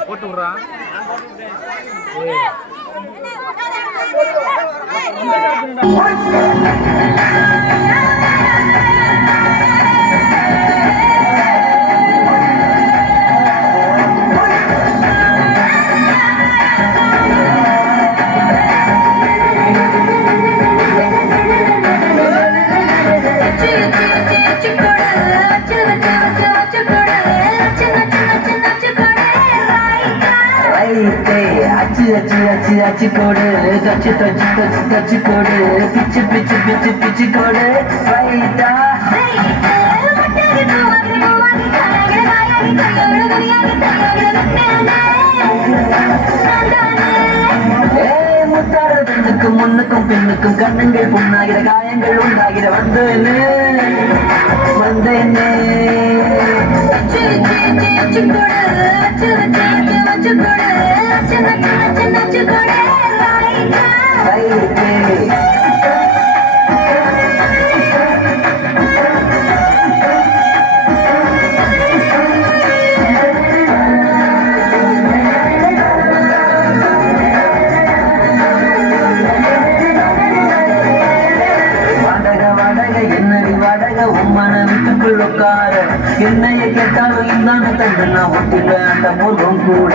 போட்டு விடுறா. அச்சு கோடு தச்சு தச்சு தச்சு தச்சு கோடு பிச்சு பிச்சு பிச்சு பிச்சு கோடு ரைட்டா முத்தார பெண்ணுக்கும் முன்னுக்கும் பெண்ணுக்கும் கண்ணுங்கள் புண்ணாகிற காயங்கள் உண்டாகிற வந்தேன்னு வந்தேன்னு என்னைய கேட்டாலும் இந்தான தந்து நான் ஒட்டிப்பேன் அந்த முருகம் கூட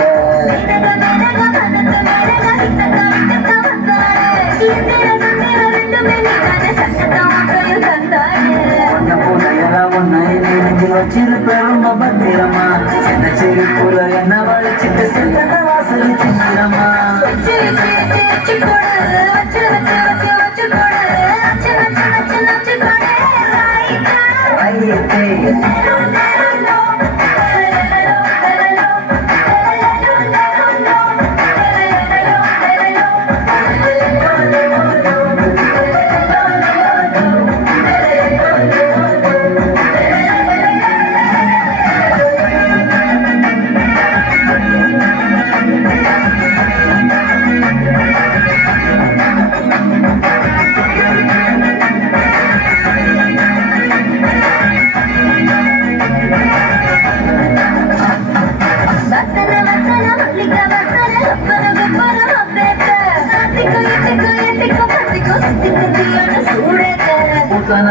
வச்சிருப்பேன் ரொம்ப பத்திரமா என்ன சிரிப்புல என்ன வளைச்சிட்டு செல்ல வாசல் சித்திரமா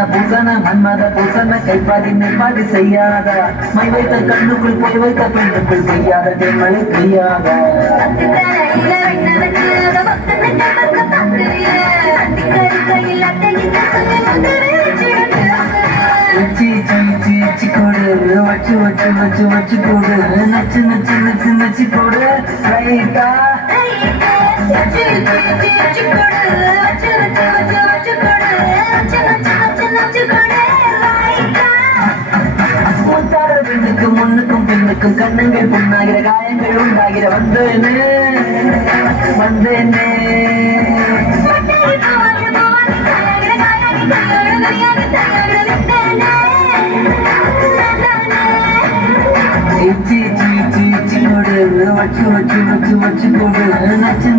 பூசன மன்மத பூசன கைப்பாதி மெய்ப்பாதி செய்யாத மை வைத்த கண்ணுக்குள் போய் வைத்த பெண்ணுக்குள் பெய்யாத தேமலை பெய்யாத கொடு வச்சு வச்சு வச்சு வச்சு கொடு நச்சு நச்சு நச்சு நச்சு கொடு ரைட்டா பெண்ணுக்கும் முன்னுக்கும் பெண்ணுக்கும் கண்ணுங்கள் புண்ணாகிற காயங்கள் உண்டாகிற வந்தேன்னு வந்தேன்னு கொடு வச்சு வச்சு வச்சு வச்சு கொடு நச்சு